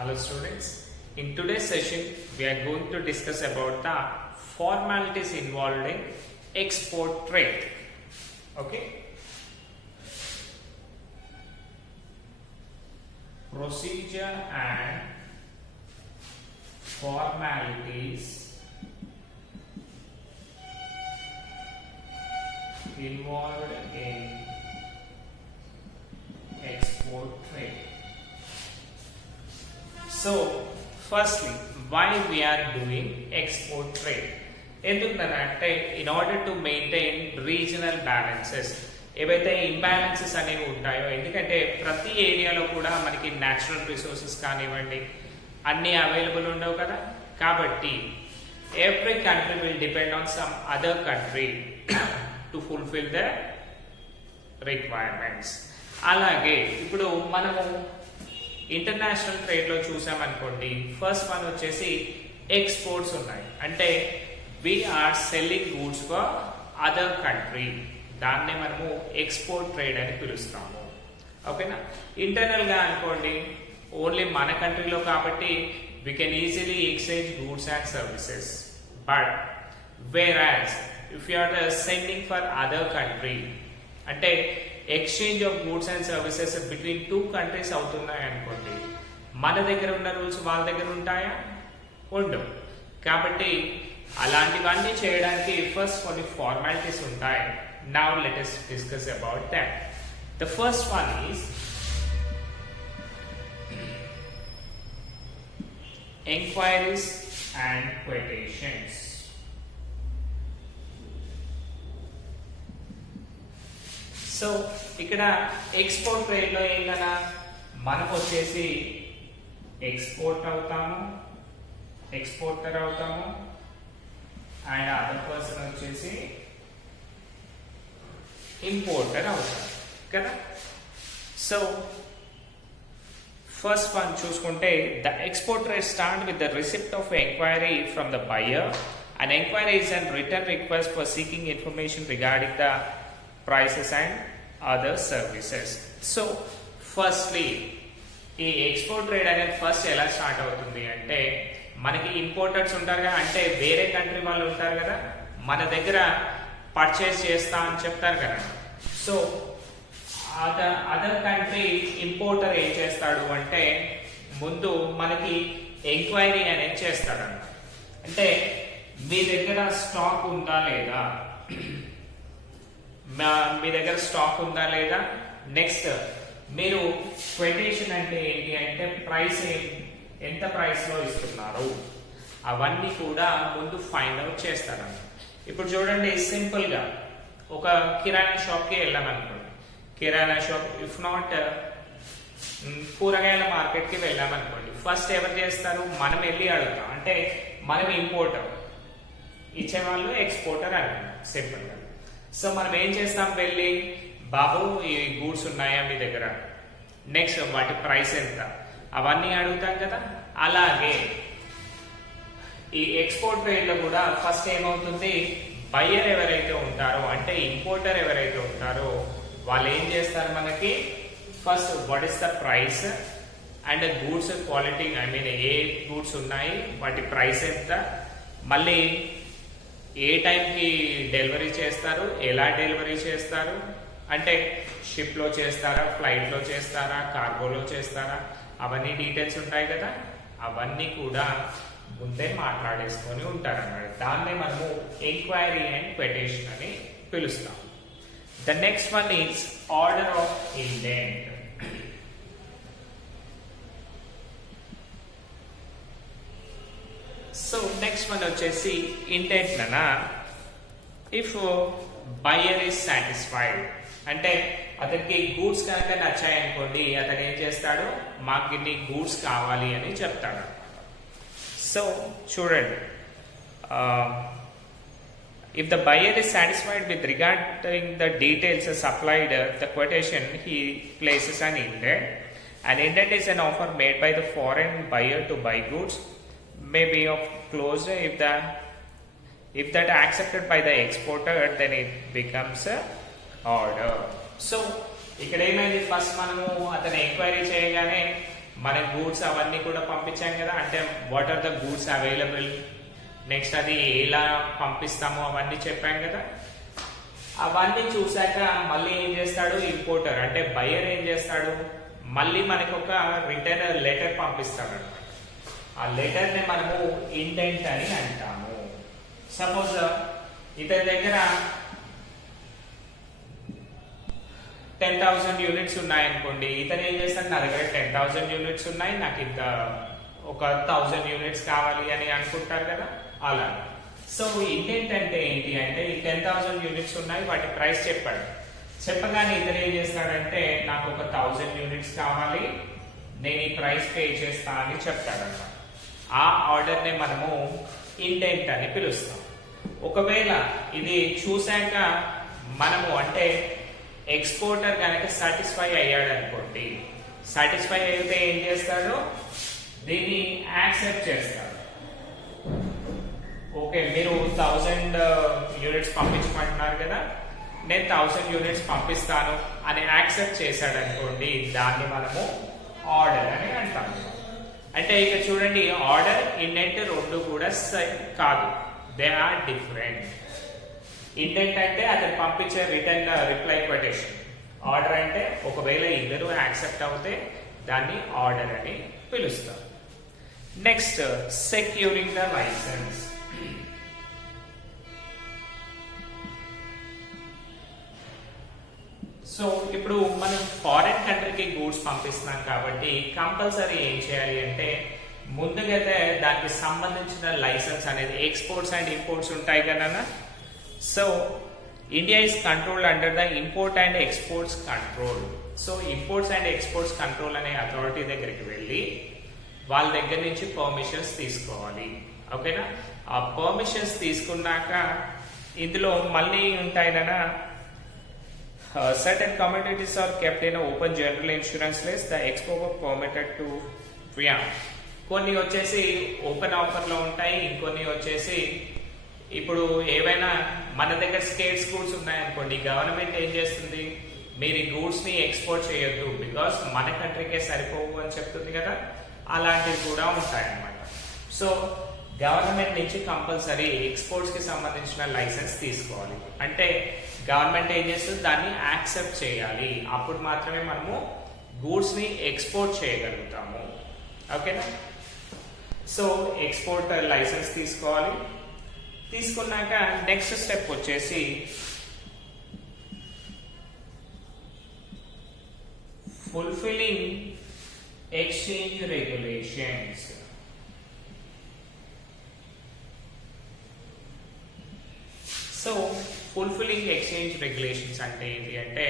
Hello students, in today's session we are going to discuss about the formalities involved in export trade. Okay, procedure and formalities involved in export trade. So, firstly, why we are doing export trade? ఎందుకంటే in order to maintain regional balances, ఏవైతే imbalances అనేవి ఉంటాయో, ఎందుకంటే ప్రతి ఏరియాలో కూడా మనకి natural resources కానివ్వండి అన్నీ అవైలబుల్ ఉండవు కదా. కాబట్టి every country will depend on some other country to fulfil the requirements. అలాగే ఇప్పుడు మనము ఇంటర్నేషనల్ ట్రేడ్లో చూసామనుకోండి, ఫస్ట్ వన్ వచ్చేసి ఎక్స్పోర్ట్స్ ఉన్నాయి. అంటే we are selling goods for other country, దాన్నే మనము ఎక్స్పోర్ట్ ట్రేడ్ అని పిలుస్తాము. ఓకేనా. ఇంటర్నల్గా అనుకోండి, ఓన్లీ మన కంట్రీలో కాబట్టి we can easily exchange goods and services. But whereas if you are sending for other country, అంటే exchange of goods and services between two countries అవుతున్నాయి అనుకోండి, మన దగ్గర ఉన్న రూల్స్ వాళ్ళ దగ్గర ఉంటాయా? ఉండవు. కాబట్టి అలాంటివన్నీ చేయడానికి ఫస్ట్ కొన్ని ఫార్మాలిటీస్ ఉంటాయి. Now let us discuss about them. The first one is enquiries and quotations. So ఇక్కడ ఎక్స్పోర్ట్ ట్రేడ్ లో ఏంటన్నా, మనకు వచ్చేసి ఎక్స్పోర్ట్ అవుతాము, ఎక్స్పోర్టర్ అవుతాము, అండ్ అదర్ పర్సన్ వచ్చేసి ఇంపోర్టర్ అవుతారు కదా. సో ఫస్ట్ వన్ చూసుకుంటే, the export trade start with the receipt of enquiry from the buyer. An enquiry is a written request for seeking information regarding the prices and other services. So firstly, ఈ export trade అనేది first ఎలా start అవుతుంది అంటే, మనకి importers ఉంటారు కదా, అంటే వేరే కంట్రీ వాళ్ళు ఉంటారు కదా, మన దగ్గర పర్చేస్ చేస్తా అని చెప్తారు కదా. సో అదర్ కంట్రీ ఇంపోర్టర్ ఏం చేస్తాడు అంటే, ముందు మనకి ఎంక్వైరీ అనేది చేస్తాడు. అంటే మీ దగ్గర స్టాక్ ఉందా లేదా, మీ దగ్గర స్టాక్ ఉందా లేదా. నెక్స్ట్ మీరు క్వెటేషన్ అంటే ఏంటి అంటే, ప్రైస్ ఎంత ప్రైస్ లో ఇస్తున్నారు అవన్నీ కూడా ముందు ఫైండ్ అవుట్ చేస్తారు. ఇప్పుడు చూడండి, సింపుల్ గా ఒక కిరాణా షాప్ కి వెళ్ళామనుకోండి, కిరాణా షాప్ ఇఫ్ నాట్ కూరగాయల మార్కెట్ కి వెళ్ళామనుకోండి, ఫస్ట్ ఎవరు చేస్తారు, మనం వెళ్ళి అడుగుతాం. అంటే మనం ఇంపోర్టర్, ఇచ్చేవాళ్ళు ఎక్స్పోర్టర్ అనుకుంటాం సింపుల్ గా. సో మనం ఏం చేస్తాం, వెళ్ళి బాబు ఈ గూడ్స్ ఉన్నాయా మీ దగ్గర, నెక్స్ట్ వాటి ప్రైస్ ఎంత, అవన్నీ అడుగుతాం కదా. అలాగే ఈ ఎక్స్పోర్ట్ ట్రేడ్ లో కూడా ఫస్ట్ ఏమవుతుంది, బయ్యర్ ఎవరైతే ఉంటారో, అంటే ఇంపోర్టర్ ఎవరైతే ఉంటారో, వాళ్ళు ఏం చేస్తారు, మనకి first what is the price and goods quality, I mean A goods ఉన్నాయి, వాటి ప్రైస్ ఎంత, మళ్ళీ ఏ టైంకి డెలివరీ చేస్తారు, ఎలా డెలివరీ చేస్తారు, అంటే షిప్లో చేస్తారా, ఫ్లైట్లో చేస్తారా, కార్గోలో చేస్తారా, అవన్నీ డీటెయిల్స్ ఉంటాయి కదా. అవన్నీ కూడా ముందే మాట్లాడేసుకొని ఉంటారు అన్నమాట. దాన్నే మనము ఎంక్వైరీ అండ్ క్వెటేషన్ అని పిలుస్తాం. The next one is order of indent. So next one వచ్చేసి ఇంటెంట్ లనా, ఇఫ్ బయర్ ఇస్ సాటిస్ఫైడ్, అంటే అతనికి గూడ్స్ కనుక నచ్చాయనుకోండి, అతను ఏం చేస్తాడు, మాకు ఇన్ని గూడ్స్ కావాలి అని చెప్తాడు. సో చూడండి, if the buyer is satisfied with regarding the details supplied the quotation, he places an indent. An indent is an offer made by the foreign buyer to buy goods, may be of closed if that accepted by the exporter, then it becomes a order. So ఇక్కడ ఏమైంది, first మనము అతను enquiry చేయగానే మన goods అవన్నీ కూడా పంపించాం కదా, అంటే what are the goods available, next అది ఎలా పంపిస్తామో అవన్నీ చెప్పాం కదా. అవన్నీ చూసాక మళ్ళీ ఏం చేస్తాడు ఇంపోర్టర్, అంటే బయర్ ఏం చేస్తాడు, మళ్ళీ మనకు ఒక రిటర్న్ లెటర్ పంపిస్తాడు అనమాట. ఆ లెటర్ ని మనము ఇండెంట్ అని అంటాము. సపోజ్ ఇతని దగ్గర 10,000 యూనిట్స్ ఉన్నాయనుకోండి, ఇతను ఏం చేస్తాడు, నా దగ్గర 10,000 యూనిట్స్ ఉన్నాయి, నాకు ఇంత ఒక 1000 యూనిట్స్ కావాలి అని అనుకుంటారు కదా, అలా. సో ఇండెంట్ అంటే ఏంటి అంటే, ఈ 10,000 యూనిట్స్ ఉన్నాయి, వాటి ప్రైస్ చెప్పాడు. చెప్పగానే ఇతను ఏం చేస్తాడంటే, నాకు ఒక 1000 యూనిట్స్ కావాలి, నేను ఈ ప్రైస్ పే చేస్తా అని చెప్తాడన్నమాట. ఆ ఆర్డర్ ని మనము ఇండెంట్ అని పిలుస్తాం. ఒకవేళ ఇది చూసాక మనము అంటే ఎక్స్పోర్టర్ కనుక సాటిస్ఫై అయ్యాడు అనుకోండి, సాటిస్ఫై అయితే ఏం చేస్తాడు, దీన్ని యాక్సెప్ట్ చేస్తాడు. ఓకే, మీరు 1000 యూనిట్స్ పంపించమంటున్నారు కదా, నేను 1000 యూనిట్స్ పంపిస్తాను అని యాక్సెప్ట్ చేశాడు అనుకోండి, దాన్ని మనము ఆర్డర్ అని అంటాము. అంటే ఇక చూడండి, ఆర్డర్ ఇండెంట్ రెండు కూడా కాదు, దే ఆర్ డిఫరెంట్. ఇండెంట్ అంటే అతను పంపించే రిటర్న్ రిప్లై కొటేషన్, ఆర్డర్ అంటే ఒకవేళ ఇద్దరు యాక్సెప్ట్ అవుతే దాన్ని ఆర్డర్ అని పిలుస్తాం. Next, securing the licence. So ఇప్పుడు మనం ఫారెన్ కంట్రీకి గూడ్స్ పంపిస్తున్నాం కాబట్టి కంపల్సరీ ఏం చేయాలి అంటే, ముందుగా దానికి సంబంధించిన లైసెన్స్ అనేది, ఎక్స్పోర్ట్స్ అండ్ ఇంపోర్ట్స్ ఉంటాయి కదా. So India is controlled under the import and exports control. So imports and exports control అనే అథారిటీ దగ్గరికి వెళ్ళి వాళ్ళ దగ్గర నుంచి పర్మిషన్స్ తీసుకోవాలి. ఓకేనా, ఆ పర్మిషన్స్ తీసుకున్నాక ఇందులో మళ్ళీ ఉంటాయి కదా, certain commodities are kept in an open general insurance list. The exporter permitted to కొన్ని వచ్చేసి ఓపెన్ ఆఫర్ లో ఉంటాయి, ఇంకొన్ని వచ్చేసి ఇప్పుడు ఏవైనా మన దగ్గర స్కేట్స్ గూడ్స్ ఉన్నాయనుకోండి, గవర్నమెంట్ ఏం చేస్తుంది, మీరు ఈ గూడ్స్ ని ఎక్స్పోర్ట్ చేయొద్దు బికాస్ మన కంట్రీకే సరిపోవు అని చెప్తుంది కదా, అలాంటివి కూడా ఉంటాయన్నమాట. సో గవర్నమెంట్ నుంచి కంపల్సరీ ఎక్స్పోర్ట్స్ కి సంబంధించిన లైసెన్స్ తీసుకోవాలి. అంటే గవర్నమెంట్ ఏం చేస్తుంది, దాన్ని యాక్సెప్ట్ చేయాలి, అప్పుడు మాత్రమే మనము గూడ్స్ ని ఎక్స్పోర్ట్ చేయగలుగుతాము. ఓకేనా, సో ఎక్స్పోర్ట్ లైసెన్స్ తీసుకోవాలి. తీసుకున్నాక నెక్స్ట్ స్టెప్ వచ్చేసి fulfilling exchange regulations. So fulfilling exchange regulations అంటే ఏంటి అంటే,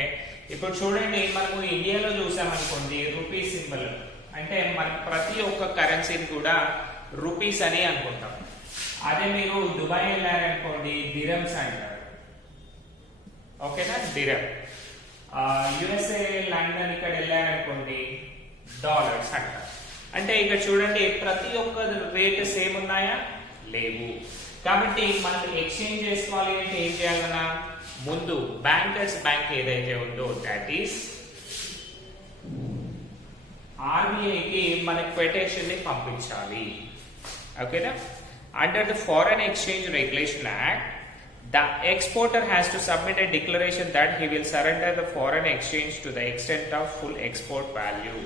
ఇప్పుడు చూడండి, మనము ఇండియాలో చూసామనుకోండి రూపీ సింబల్, అంటే మన ప్రతి ఒక్క కరెన్సీని కూడా రూపీస్ అని అనుకుంటాం. అదే మీరు దుబాయ్ వెళ్ళారనుకోండి దిరమ్స్ అంటారు. ఓకేనా, డిరమ్. యుఎస్ఏ లండన్ ఇక్కడ వెళ్ళారనుకోండి డాలర్స్ అంటారు. అంటే ఇక్కడ చూడండి, ప్రతి ఒక్క రేట్ సేమ్ ఉన్నాయా, లేవు. కాబట్టి మనం ఎక్స్చేంజ్ చేసుకోవాలి అంటే ఏం చేయాలన్నా, ముందు బ్యాంకర్స్ బ్యాంక్ ఏదైతే ఉందో దట్ ఈస్ ఆర్బీఐకి మనకి పెటిషన్ ని పంపించాలి. ఓకేనా, under the foreign exchange regulation act the exporter has to submit a declaration that he will surrender the foreign exchange to the extent of full export value.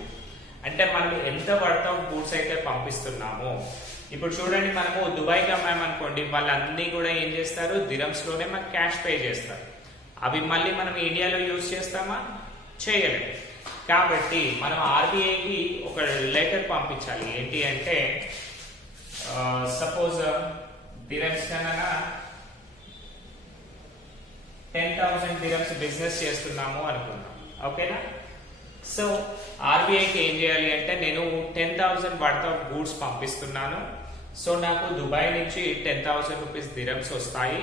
అంటే మనం ఎంత వర్త్ ఆఫ్ గూడ్స్ అయితే పంపిస్తున్నామో, ఇప్పుడు చూడండి, మనము దుబాయ్కి అమ్మామనుకోండి, వాళ్ళన్నీ కూడా ఏం చేస్తారు, దిరమ్స్ లోనే మనకు క్యాష్ పే చేస్తారు. అవి మళ్ళీ మనం ఇండియాలో యూజ్ చేస్తామా, చేయలేము. కాబట్టి మనం ఆర్బీఐకి ఒక లెటర్ పంపించాలి. ఏంటి అంటే, సపోజ్ దిరమ్స్ కన్నా 10,000 దిరమ్స్ బిజినెస్ చేస్తున్నాము అనుకున్నాం. ఓకేనా, సో ఆర్బీఐకి ఏం చేయాలి అంటే, నేను 10,000 వర్త్ ఆఫ్ గూడ్స్ పంపిస్తున్నాను, సో నాకు దుబాయ్ నుంచి 10,000 రూపీస్ దిరమ్స్ వస్తాయి.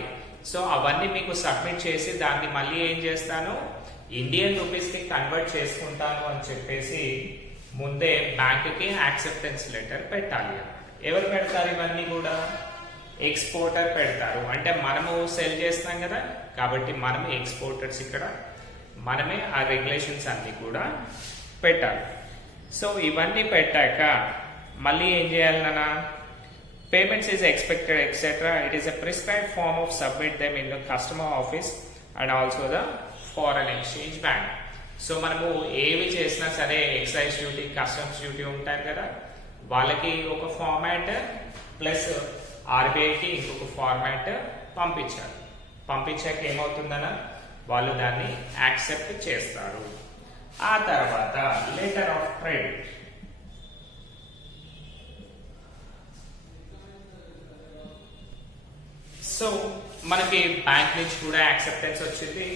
సో అవన్నీ మీకు సబ్మిట్ చేసి దాన్ని మళ్ళీ ఏం చేస్తాను, ఇండియన్ రూపీస్ కి కన్వర్ట్ చేసుకుంటాను అని చెప్పేసి ముందే బ్యాంకుకి యాక్సెప్టెన్స్ లెటర్ పెట్టాలి. ఎవరు పెడతారు ఇవన్నీ కూడా, ఎక్స్పోర్టర్ పెడతారు. అంటే మనము సెల్ చేస్తాం కదా, కాబట్టి మనమే ఎక్స్పోర్టర్స్, ఇక్కడ మనమే ఆ రెగ్యులేషన్స్ అన్ని కూడా పెట్టాలి. సో ఇవన్నీ పెట్టాక మళ్ళీ ఏం చేయాలి నాన్న, payments is expected etc. It is a prescribed form of submit them in the customer office and also the foreign exchange bank. So మనము ఏవి చేసినా సరే ఎక్సైజ్ డ్యూటీ, కస్టమ్స్ డ్యూటీ ఉంటాయి కదా, వాళ్ళకి ఒక ఫార్మాట్ ప్లస్ ఆర్బీఐకి ఇంకొక ఫార్మాట్ పంపించాలి. పంపించాక ఏమవుతుందన్న, వాళ్ళు దాన్ని యాక్సెప్ట్ చేస్తారు. ఆ తర్వాత లెటర్ ఆఫ్ క్రెడిట్. సో మనకి బ్యాంక్ నుంచి కూడా యాక్సెప్టెన్స్ వచ్చింది.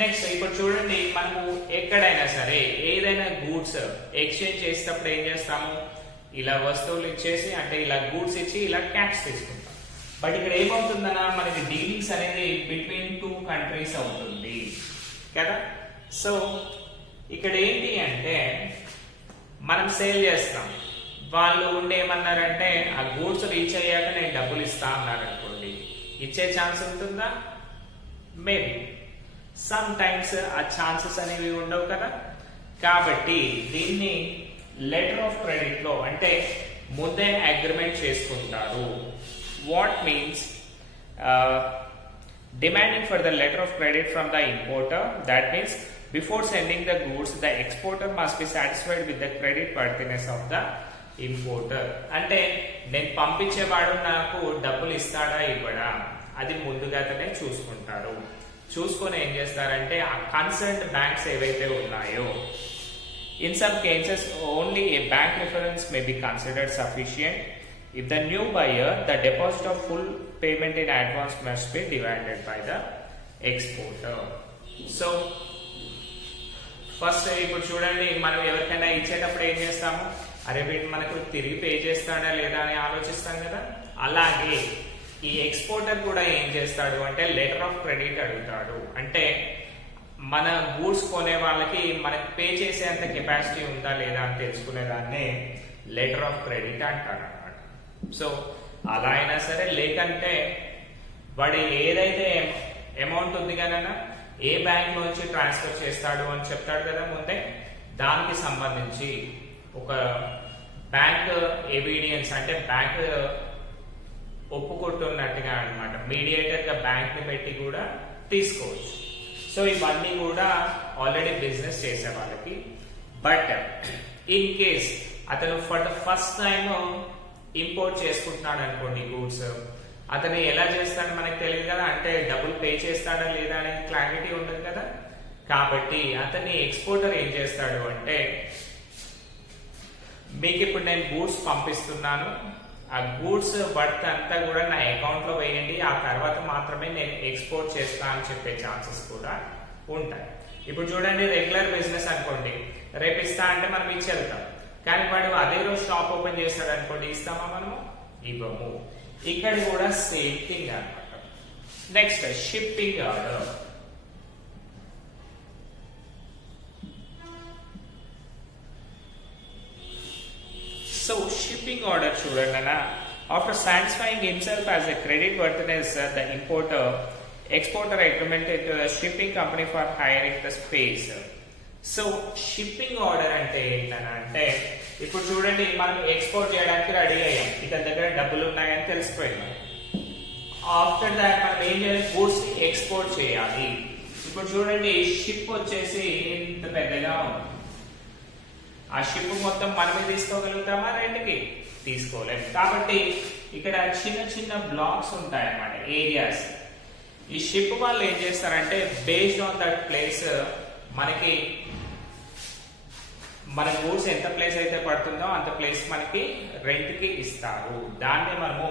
నెక్స్ట్ ఇప్పుడు చూడండి, మనము ఎక్కడైనా సరే ఏదైనా గూడ్స్ ఎక్స్చేంజ్ చేసేటప్పుడు ఏం చేస్తాము, ఇలా వస్తువులు ఇచ్చేసి అంటే ఇలా గూడ్స్ ఇచ్చి ఇలా క్యాష్ తీసుకుంటాం. బట్ ఇక్కడ ఏమవుతుందన్నా, మనకి డీలింగ్స్ అనేది బిట్వీన్ 2 కంట్రీస్ అవుతుంది కదా. సో ఇక్కడ ఏంటి అంటే మనం సేల్ చేస్తాం, వాళ్ళు ఉండి ఏమన్నారంటే ఆ గూడ్స్ రీచ్ అయ్యాక నేను డబ్బులు ఇస్తా అన్నారు అనుకోండి, ఇచ్చే ఛాన్స్ ఉంటుందా? మేబీ. సమ్ టైమ్స్ ఆ ఛాన్సెస్ అనేవి ఉండవు కదా. కాబట్టి దీన్ని లెటర్ ఆఫ్ క్రెడిట్ లో అంటే ముందే అగ్రిమెంట్ చేసుకుంటారు. What means demanding for the letter of credit from the importer. That means before sending the goods, the exporter must be satisfied with the credit worthiness of the importer. అంటే నేను పంపించేవాడు నాకు డబ్బులు ఇస్తాడా ఇవ్వడా అది ముందుగానే చూసుకుంటారు. చూసుకొని ఏం చేస్తారంటే ఆ కన్సర్న్డ్ బ్యాంక్స్ ఏవైతే ఉన్నాయో, in some cases only a bank reference may be considered sufficient. If the new buyer, the deposit of full payment in advance must be divided by the exporter. So first ఇప్పుడు చూడండి, మనం ఎవరికైనా ఇచ్చేటప్పుడు ఏం చేస్తాము, అరే వీడు మనకు తిరిగి పే చేస్తాడా లేదా అని ఆలోచిస్తాం కదా. అలాగే ఈ ఎక్స్పోర్టర్ కూడా ఏం చేస్తాడు అంటే లెటర్ ఆఫ్ క్రెడిట్ అడుగుతాడు. అంటే మన గూడ్స్ కొనే వాళ్ళకి మనకి పే చేసేంత కెపాసిటీ ఉందా లేదా అని తెలుసుకునేదాన్ని లెటర్ ఆఫ్ క్రెడిట్ అంటారు అన్నమాట. సో అలా అయినా సరే, లేకంటే వాడు ఏదైతే అమౌంట్ ఉంది కన్నా ఏ బ్యాంక్ నుంచి ట్రాన్స్ఫర్ చేస్తాడు అని చెప్తాడు కదా ముందే, దానికి సంబంధించి ఒక బ్యాంక్ ఎవిడియన్స్ అంటే బ్యాంక్ ఒప్పుకుంటున్నట్టుగా అనమాట, మీడియేటర్ గా బ్యాంక్ ని పెట్టి కూడా తీసుకోవచ్చు. సో ఇవన్నీ కూడా ఆల్రెడీ బిజినెస్ చేసే వాళ్ళకి. బట్ ఇన్ కేస్ అతను for the first time import చేసుకుంటున్నాడు అనుకోండి గూడ్స్, అతను ఎలా చేస్తాడో మనకు తెలియదు కదా, అంటే డబ్బులు పే చేస్తాడా లేదా అనేది క్లారిటీ ఉండదు కదా. కాబట్టి అతన్ని ఎక్స్పోర్టర్ ఏం చేస్తాడు అంటే, మీకు ఇప్పుడు నేను గూడ్స్ పంపిస్తున్నాను, ఆ గూడ్స్ వర్త్ అంతా కూడా నా అకౌంట్ లో వేయండి, ఆ తర్వాత మాత్రమే నేను ఎక్స్పోర్ట్ చేస్తా అని చెప్పే ఛాన్సెస్ కూడా ఉంటాయి. ఇప్పుడు చూడండి, రెగ్యులర్ బిజినెస్ అనుకోండి, రేపు ఇస్తా అంటే మనం ఇచ్చి వెళ్తాం, కానీ వాడు అదే రోజు షాప్ ఓపెన్ చేస్తాడు అనుకోండి, ఇస్తామా మనము? ఇవ్వము. ఇక్కడ కూడా సేమ్ థింగ్ అనమాట. Next shipping order. So shipping order చూడండి అన్న, after satisfying himself as a credit worthiness the importer exporter agreement to the shipping company for hiring the space. So shipping order అంటే ఏంటంటే, ఇప్పుడు చూడండి మనం ఎక్స్పోర్ట్ చేయడానికి ready అయ్యాం, ఇతని దగ్గర డబ్బులు ఉన్నాయని తెలిసిపోయింది. ఆఫ్టర్ దాట్ మనం ఏం చేయాలి, గూడ్స్ ఎక్స్పోర్ట్ చేయాలి. ఇప్పుడు చూడండి, షిప్ వచ్చేసి ఇంత పెద్దగా ఉంది, ఆ షిప్ మొత్తం మనమే తీసుకోగలుగుతామా? రెంట్కి తీసుకోలేము. కాబట్టి ఇక్కడ చిన్న చిన్న బ్లాక్స్ ఉంటాయి అన్నమాట, ఏరియాస్. ఈ షిప్ వాళ్ళు ఏం చేస్తారంటే బేస్డ్ ఆన్ దట్ ప్లేస్ మనకి మన గూడ్స్ ఎంత ప్లేస్ అయితే పడుతుందో అంత ప్లేస్ మనకి రెంట్ కి ఇస్తారు. దాన్ని మనము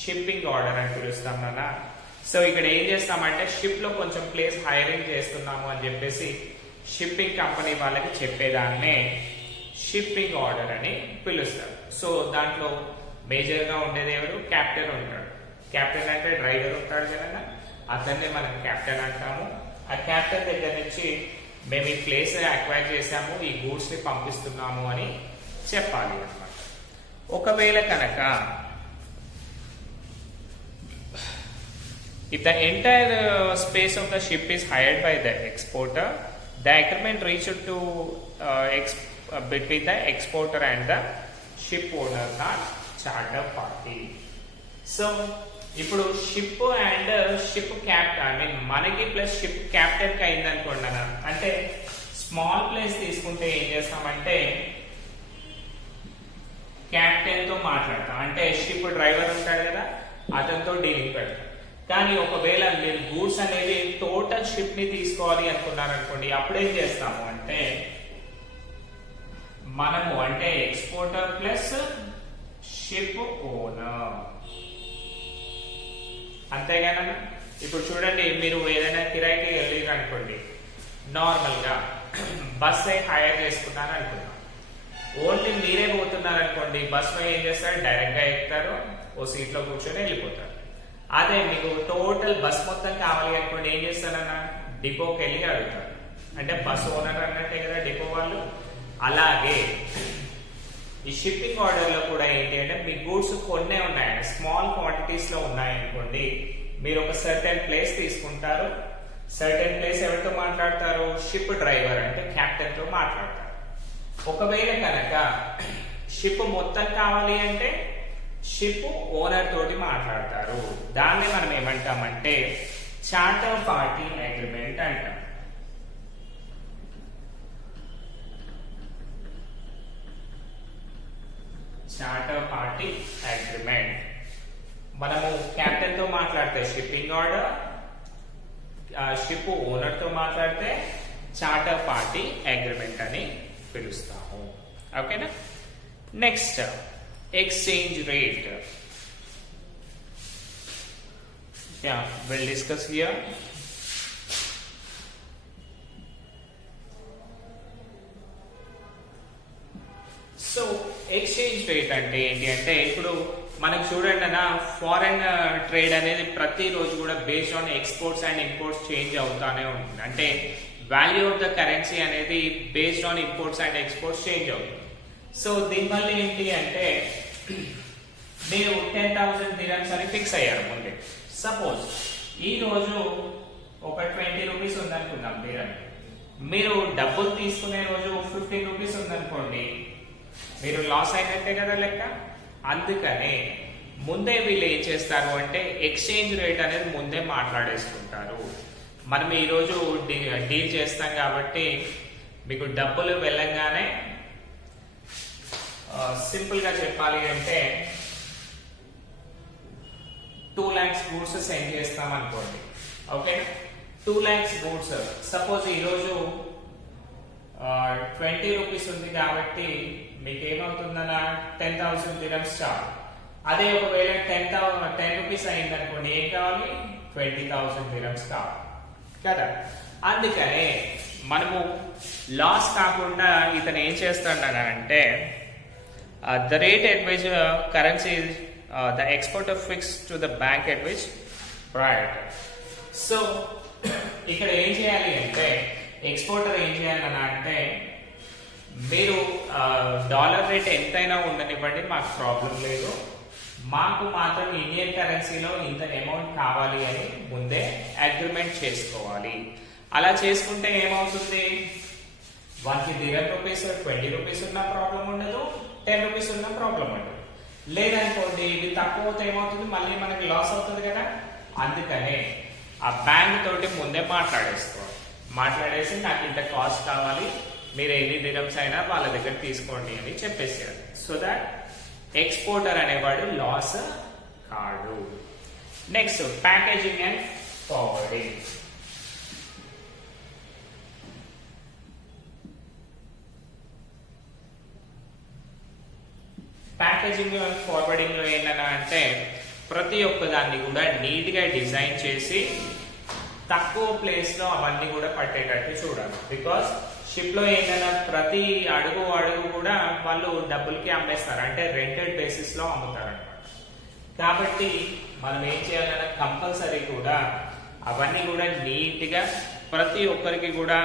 షిప్పింగ్ ఆర్డర్ అని పిలుస్తాం నాన్న. సో ఇక్కడ ఏం చేస్తామంటే షిప్ లో కొంచెం ప్లేస్ హైరింగ్ చేస్తున్నాము అని చెప్పేసి షిప్పింగ్ కంపెనీ వాళ్ళకి చెప్పేదాన్నే షిప్పింగ్ ఆర్డర్ అని పిలుస్తారు. సో దాంట్లో మేజర్ గా ఉండేది ఎవరు? కెప్టెన్ ఉంటాడు. కెప్టెన్ అంటే డ్రైవర్ ఉంటాడు కదా, అతన్నే మనం కెప్టెన్ అంటాము. ఆ కెప్టెన్ దగ్గర నుంచి మేము ఈ ప్లేస్ అక్వైర్ చేసాము, ఈ గూడ్స్ ని పంపిస్తున్నాము అని చెప్పాలి అన్నమాట. ఒకవేళ కనుక if the entire space of the ship is hired by the exporter, the agreement reached to between the exporter and the ship owner, not charter party. So ఇప్పుడు ship and ship captain, I mean మనకి plus ship captain కి అయింది అనుకోండి అన్న, అంటే small place తీసుకుంటే ఏం చేస్తామంటే క్యాప్టెన్ తో మాట్లాడతాం, అంటే షిప్ డ్రైవర్ ఉంటాడు కదా అతనితో డీలింగ్ పెడతాం. కానీ ఒకవేళ మీరు గూడ్స్ అనేది టోటల్ షిప్ ని తీసుకోవాలి అనుకున్నారు అనుకోండి, అప్పుడేం చేస్తాము అంటే మనము అంటే ఎక్స్పోర్టర్ ప్లస్ షిప్ ఓనర్, అంతేగానన్నా. ఇప్పుడు చూడండి, మీరు ఏదైనా కిరాయికి వెళ్ళారు అనుకోండి, నార్మల్ గా బస్ హైర్ చేసుకున్నారు అనుకున్నాం, ఓన్లీ మీరే పోతున్నారు అనుకోండి, బస్ లో ఏం చేస్తారు, డైరెక్ట్ గా ఎక్కుతారు, ఓ సీట్ లో కూర్చొని వెళ్ళిపోతారు. అదే మీకు టోటల్ బస్ మొత్తం కావాలి అనుకోండి, ఏం చేస్తారన్నా, డిపోకి వెళ్ళి అడుగుతారు, అంటే బస్ ఓనర్ అన్నట్టే కదా డిపో వాళ్ళు. అలాగే ఈ షిప్పింగ్ ఆర్డర్ లో కూడా ఏంటి అంటే మీ గూడ్స్ కొన్నే ఉన్నాయండి, స్మాల్ క్వాంటిటీస్ లో ఉన్నాయనుకోండి, మీరు ఒక సర్టెన్ ప్లేస్ తీసుకుంటారు, సర్టెన్ ప్లేస్ ఎవరితో మాట్లాడతారు, షిప్ డ్రైవర్ అంటే కెప్టెన్ తో మాట్లాడతారు. ఒకవేళ కనుక షిప్ మొత్తం కావాలి అంటే షిప్ ఓనర్ తోటి మాట్లాడతారు. దాన్ని మనం ఏమంటామంటే చార్టర్ పార్టీ అగ్రిమెంట్ అంటాం. Charter party agreement. మనము కెప్టెన్ తో మాట్లాడితే షిప్పింగ్ ఆర్డర్, షిప్ ఓనర్ తో మాట్లాడితే చార్టర్ పార్టీ అగ్రిమెంట్ అని పిలుస్తాము. ఓకేనా. Next exchange rate. Will discuss here. So exchange rate అంటే ఏంటి అంటే, ఇప్పుడు మనకు చూడండి అన్న, ఫారెన్ ట్రేడ్ అనేది ప్రతిరోజు కూడా based on exports and imports change అవుతానే ఉంటుంది. అంటే వాల్యూ ఆఫ్ ద కరెన్సీ అనేది based on imports and exports change అవుతుంది. సో దీనివల్ల ఏంటి అంటే, మీరు 10,000 dirhams అని ఫిక్స్ అయ్యారు ముందే. సపోజ్ ఈ రోజు ఒక 20 రూపీస్ ఉందనుకుందాం dirham, మీరు డబ్బులు తీసుకునే రోజు 15 రూపీస్ ఉందనుకోండి, మీరు లాస్ అయినట్టే కదా లెక్క. అందుకనే ముందే వీళ్ళు ఏం చేస్తారు అంటే ఎక్స్చేంజ్ రేట్ అనేది ముందే మాట్లాడేసుకుంటారు. మనం ఈరోజు డీల్ చేస్తాం కాబట్టి మీకు డబ్బులు వెళ్ళంగానే సింపుల్ గా చెప్పాలి అంటే 2 lakhs గూడ్స్ సెండ్ చేస్తాం అనుకోండి. ఓకే, 2 lakhs గూడ్స్ సపోజ్ ఈరోజు 20 రూపీస్ ఉంది కాబట్టి మీకు ఏమవుతుందన్నా 10,000 dirhams చాలు. అదే ఒకవేళ 10 రూపీస్ అయింది అనుకోండి, ఏం కావాలి, 20,000 dirhams కావాలి కదా. అందుకనే మనము లాస్ కాకుండా ఇతను ఏం చేస్తాడన్నా అంటే the rate at which currency the exporter fix to the bank at which pride. So ఇక్కడ ఏం చేయాలి అంటే ఎక్స్పోర్టర్ ఏం చేయాలన్నా అంటే, మీరు డాలర్ రేట్ ఎంతైనా ఉండనివ్వండి, మాకు ప్రాబ్లం లేదు, మాకు మాత్రం ఇండియన్ కరెన్సీలో ఇంత అమౌంట్ కావాలి అని ముందే అగ్రిమెంట్ చేసుకోవాలి. అలా చేసుకుంటే ఏమవుతుంది, వానికి 11 రూపీస్ 20 రూపీస్ ఉన్న ప్రాబ్లం ఉండదు, 10 రూపీస్ ఉన్న ప్రాబ్లం ఉండదు. లేదనుకోండి ఇది తక్కువ అవుతే ఏమవుతుంది, మళ్ళీ మనకి లాస్ అవుతుంది కదా. అందుకనే ఆ బ్యాంక్ తోటి ముందే మాట్లాడేసి నాకు ఇంత కాస్ట్ కావాలి, మీరు ఎన్ని dirhams అయినా వాళ్ళ దగ్గర తీసుకోండి అని చెప్పేసారు. సో దట్ ఎక్స్పోర్టర్ అనేవాడు లాస్ కాడు. Next packaging and forwarding. Packaging and forwarding లో ఏంటన్నా అంటే ప్రతి ఒక్క దాన్ని కూడా నీట్ గా డిజైన్ చేసి తక్కువ ప్లేస్ లో అవన్నీ కూడా పట్టేటట్టు చూడాలి. బికాస్ షిప్ లో ఏంటన్నా ప్రతి అడుగు కూడా వాళ్ళు డబ్బులకి అమ్మేస్తారు, అంటే రెంటెడ్ బేసిస్ లో అమ్ముతారు అనమాట. కాబట్టి మనం ఏం చేయాలన్నా కంపల్సరీ కూడా అవన్నీ కూడా నీట్ గా ప్రతి ఒక్కరికి కూడా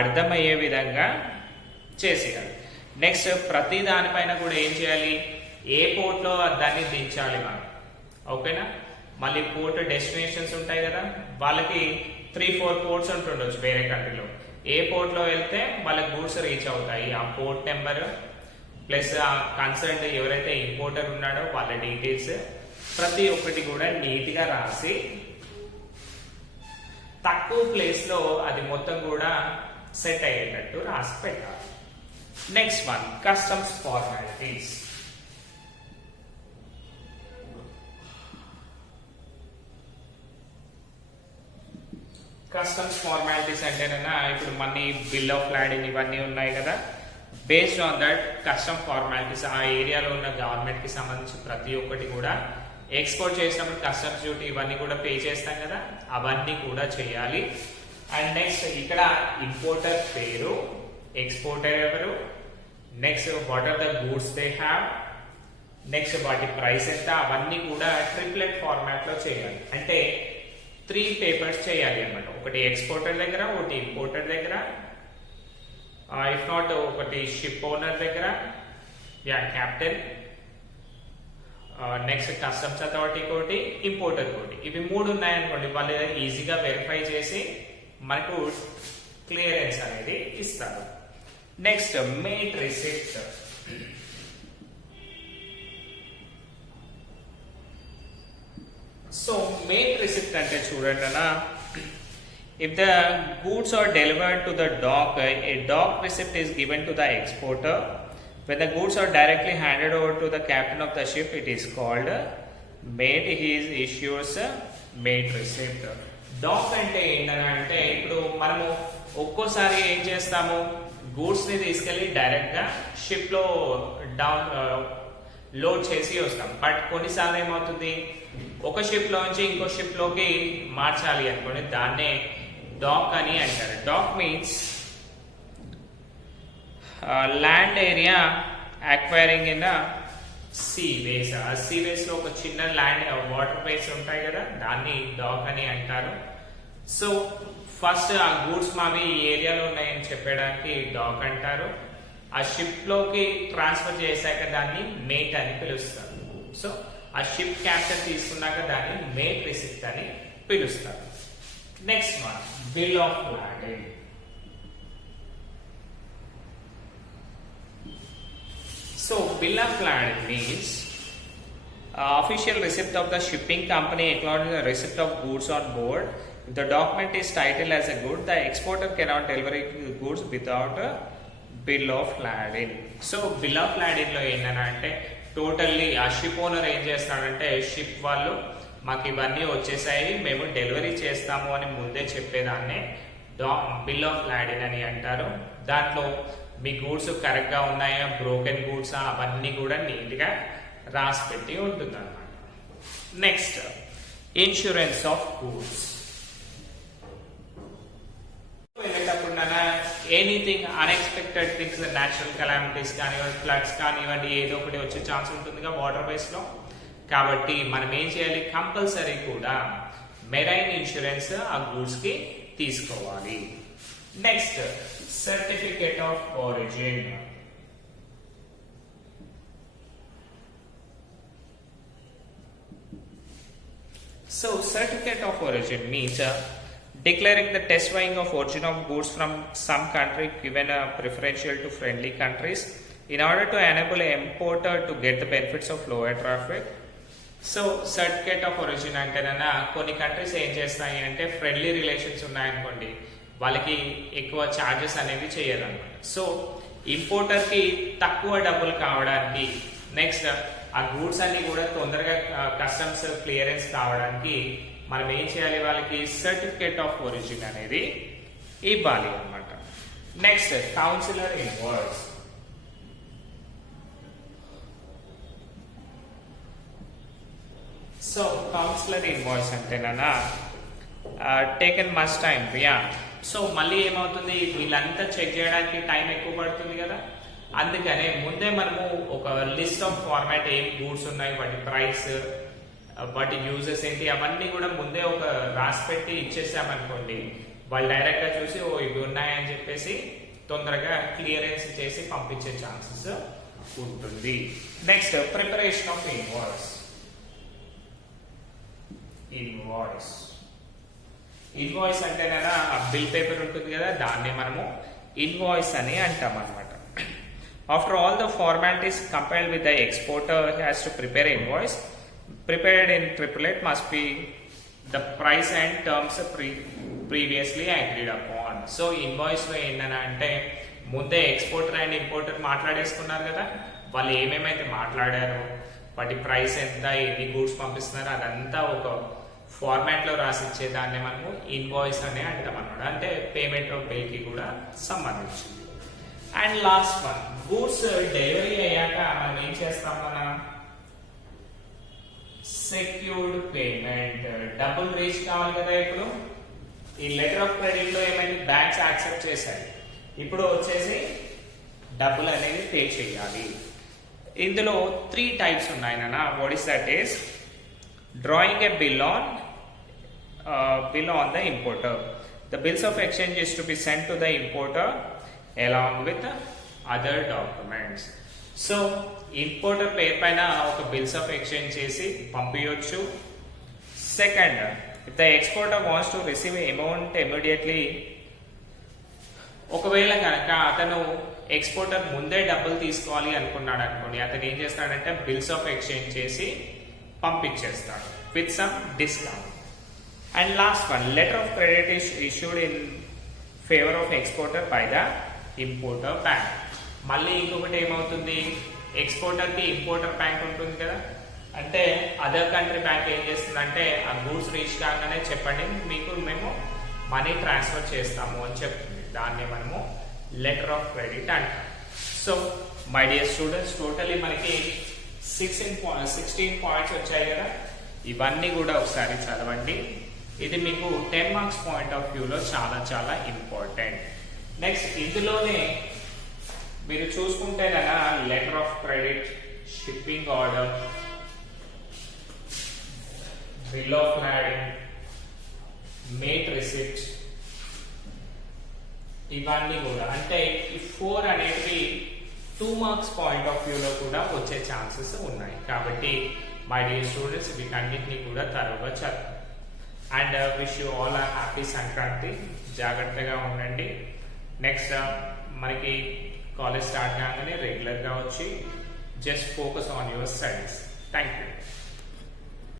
అర్థమయ్యే విధంగా చేసేయాలి. నెక్స్ట్ ప్రతి దానిపైన కూడా ఏం చేయాలి, ఏ పోర్ట్ లో దాన్ని దించాలి మనం. ఓకేనా. మళ్ళీ పోర్ట్ డెస్టినేషన్స్ ఉంటాయి కదా, వాళ్ళకి 3-4 పోర్ట్స్ ఉంటుండొచ్చు వేరే కంట్రీలో. ఏ పోర్ట్లో వెళ్తే వాళ్ళ గూడ్స్ రీచ్ అవుతాయి, ఆ పోర్ట్ నెంబర్ ప్లస్ ఆ కన్సర్న్ ఎవరైతే ఇంపోర్టర్ ఉన్నాడో వాళ్ళ డీటెయిల్స్ ప్రతి ఒక్కటి కూడా నీట్గా రాసి తక్కువ ప్లేస్లో అది మొత్తం కూడా సెట్ అయ్యేటట్టు రాసి పెట్టాలి. Next one, customs formalities. Customs formalities అంటేనన్నా ఇప్పుడు మనీ బిల్ ఆఫ్ లాడింగ్ ఇవన్నీ ఉన్నాయి కదా, based on that custom formalities ఆ ఏరియాలో ఉన్న గవర్నమెంట్ కి సంబంధించి ప్రతి ఒక్కటి కూడా ఎక్స్పోర్ట్ చేసినప్పుడు కస్టమ్స్ డ్యూటీ ఇవన్నీ కూడా పే చేస్తాం కదా, అవన్నీ కూడా చేయాలి. అండ్ నెక్స్ట్ ఇక్కడ ఇంపోర్టర్ పేరు, ఎక్స్పోర్టర్ ఎవరు, next what are the goods they have, next వాటి ప్రైస్ ఎంత, అవన్నీ కూడా ట్రిప్లెట్ ఫార్మాట్ లో చేయాలి. అంటే 3 పేపర్స్ చేయాలి అన్నమాట. ఒకటి ఎక్స్పోర్టర్ దగ్గర, ఒకటి ఇంపోర్టర్ దగ్గర, ఇఫ్ నాట్ ఒకటి షిప్ ఓనర్ దగ్గర, క్యాప్టెన్, నెక్స్ట్ కస్టమ్స్ అథారిటీ కోటి, ఇంపోర్టర్ కోటి. ఇవి 3 ఉన్నాయనుకోండి, వాళ్ళు ఈజీగా వెరిఫై చేసి మనకు క్లియరెన్స్ అనేది ఇస్తారు. Next mate receipt. So mate receipt అంటే చూడండి అన్న, if the goods are delivered to the dock, a dock receipt is given to the exporter. When the goods are directly handed over to the captain of the ship, it is called mate. He issues mate receipt. Dock అంటే ఏంటంటే ఇప్పుడు మనము ఒక్కోసారి ఏం చేస్తాము, goods ని తీసుకెళ్లి direct గా షిప్ లో డౌన్ లోడ్ చేసి వస్తాం. బట్ కొన్నిసార్లు ఏమవుతుంది, ఒక షిప్ లో నుంచి ఇంకో షిప్ లోకి మార్చాలి అనుకోండి, దాన్నే డాక్ అని అంటారు. Dock means land area acquiring in seaways. ఆ సీవేస్ లో ఒక చిన్న ల్యాండ్ వాటర్ వేస్ ఉంటాయి కదా, దాన్ని డాక్ అని అంటారు. సో ఫస్ట్ ఆ గూడ్స్ మావి ఈ ఏరియాలో ఉన్నాయని చెప్పడానికి డాక్ అంటారు. ఆ షిప్ లోకి ట్రాన్స్ఫర్ చేశాక దాన్ని మేట్ అని పిలుస్తారు. సో ఆ షిప్ క్యాప్చర్ తీసుకున్నాక దాన్ని మేట్ రిసిప్ట్ అని పిలుస్తారు. Next one, bill of lording. So bill of lading means official receipt of the shipping company acknowledging the receipt of goods on board. If the document is titled as a good, the exporter cannot deliver the goods without a bill of lading. So bill of lading లో ఏంటంటే totally ఆ ship owner ఏం చేస్తాడంటే, ship వాళ్ళు మాకు ఇవన్నీ వచ్చేసాయి, మేము డెలివరీ చేస్తాము అని ముందే చెప్పేదాన్నే బిల్ ఆఫ్ లాడింగ్ అని అంటారు. దాంట్లో మీ గూడ్స్ కరెక్ట్ గా ఉన్నాయా, బ్రోకెన్ గూడ్స్ అవన్నీ కూడా నీట్ గా రాసి పెట్టి ఉంటుంది అన్నమాట. Next, insurance of goods. వెళ్ళేటప్పుడు anything unexpected things, natural calamities కానివ్వండి, ఫ్లడ్స్ కానివ్వండి, ఏదో ఒకటి వచ్చే ఛాన్స్ ఉంటుందిగా వాటర్ బేస్ లో. కాబట్టి మనం ఏం చేయాలి, కంపల్సరీ కూడా మెరైన్ ఇన్సూరెన్స్ ఆ గూడ్స్ కి తీసుకోవాలి. Next, certificate of origin. So certificate of origin means declaring the testifying of origin of goods from some country given a preferential to friendly countries in order to enable an importer to get the benefits of lower traffic. So certificate of origin అంటేనన్నా కొన్ని countries ఏం చేస్తాయి అంటే, friendly relations ఉన్నాయనుకోండి, వాళ్ళకి ఎక్కువ charges అనేవి చేయరన్నమాట. So importer కి తక్కువ డబ్బులు కావడానికి, నెక్స్ట్ ఆ గూడ్స్ అన్ని కూడా తొందరగా కస్టమ్స్ క్లియరెన్స్ కావడానికి మనం ఏం చేయాలి, వాళ్ళకి సర్టిఫికేట్ ఆఫ్ ఒరిజిన్ అనేది ఇవ్వాలి అన్నమాట. Next, consular invoice. So consular invoice అంటేనా టేకెన్ మచ్ టైం. సో మళ్ళీ ఏమవుతుంది, వీళ్ళంతా చెక్ చేయడానికి టైం ఎక్కువ పడుతుంది కదా, అందుకనే ముందే మనము ఒక లిస్ట్ ఆఫ్ ఫార్మాట్ ఏం గూడ్స్ ఉన్నాయి, వాటి ప్రైస్, వాటి యూజెస్ ఏంటి, అవన్నీ కూడా ముందే ఒక రాసి పెట్టి ఇచ్చేసామనుకోండి, వాళ్ళు డైరెక్ట్ గా చూసి ఓ ఇవి ఉన్నాయని చెప్పేసి తొందరగా క్లియరెన్స్ చేసి పంపించే ఛాన్సెస్ ఉంటుంది. Next, preparation of invoice. Invoice అంటేనా బిల్ పేపర్ ఉంటుంది కదా, దాన్ని మనము ఇన్వాయిస్ అని అంటాం అనమాట. After all the formalities compiled with the exporter has to prepare invoice prepared in triplicate must be the price and terms previously agreed upon. So invoice లో ఏంటంటే ముందే ఎక్స్పోర్టర్ అండ్ ఇంపోర్టర్ మాట్లాడేసుకున్నారు కదా, వాళ్ళు ఏమేమైతే మాట్లాడారో వాటి ప్రైస్ ఎంత, ఎన్ని గూడ్స్ పంపిస్తున్నారో అదంతా ఒక ఫార్మాట్ లో రాసిచ్చే దాన్ని మనము ఇన్వాయిస్ అనే అంటాం అన్నమాట. అంటే పేమెంట్ ఆఫ్ బిల్ కి కూడా సంబంధించింది. And last one, goods delivery అయ్యాక మనం ఏం చేస్తాం, మన సెక్యూర్డ్ పేమెంట్, డబ్బులు రీచ్ కావాలి కదా. ఇప్పుడు ఈ లెటర్ ఆఫ్ క్రెడిట్ లో ఏమైంది, బ్యాంక్స్ యాక్సెప్ట్ చేశాయి, ఇప్పుడు వచ్చేసి డబ్బులు అనేది పే చేయాలి. ఇందులో 3 టైప్స్ ఉన్నాయి నాన్న. What is that is drawing A bill on the importer. The bills of exchange is to be sent to the importer along with other documents. So importer పేరు పైన ఒక బిల్స్ ఆఫ్ ఎక్స్చేంజ్ చేసి పంపించవచ్చు. Second, if the exporter wants to receive amount immediately, ఒకవేళ కనుక అతను exporter ముందే డబ్బులు తీసుకోవాలి అనుకున్నాడు అనుకోండి, అతను ఏం చేస్తాడంటే బిల్స్ ఆఫ్ ఎక్స్చేంజ్ చేసి పంపించేస్తాడు with some discount. And last one, letter of credit is issued in favour of exporter by the importer bank. మళ్ళీ ఇంకొకటి ఏమవుతుంది, ఎక్స్పోర్టర్ కి ఇంపోర్టర్ బ్యాంక్ ఉంటుంది కదా, అంటే అదర్ కంట్రీ బ్యాంక్ ఏం చేస్తుందంటే ఆ గూడ్స్ రీచ్ కాగానే చెప్పండి మీకు మేము మనీ ట్రాన్స్ఫర్ చేస్తాము అని చెప్తుంది. దాన్ని మనము లెటర్ ఆఫ్ క్రెడిట్ అంటాం. So my dear students, totally మనకి 16 పాయింట్స్ వచ్చాయి కదా, ఇవన్నీ కూడా ఒకసారి చదవండి. ఇది మీకు 10 మార్క్స్ పాయింట్ ఆఫ్ వ్యూలో చాలా చాలా ఇంపార్టెంట్. నెక్స్ట్ ఇందులోనే మీరు చూసుకుంటే కదా, letter of credit, shipping order, bill of landing, mate receipt, ఇవన్నీ కూడా అంటే ఈ 4 అనేటివి 2 మార్క్స్ పాయింట్ ఆఫ్ వ్యూలో కూడా వచ్చే ఛాన్సెస్ ఉన్నాయి. కాబట్టి మై డియర్ స్టూడెంట్స్, వీటన్నిటిని కూడా తరువుగా చదువు. అండ్ విష్ యూ ఆల్ ఆ హ్యాపీ సంక్రాంతి. జాగ్రత్తగా ఉండండి. నెక్స్ట్ మనకి కాలేజ్ స్టార్ట్ కాగానే రెగ్యులర్గా వచ్చి just focus on your studies. Thank you.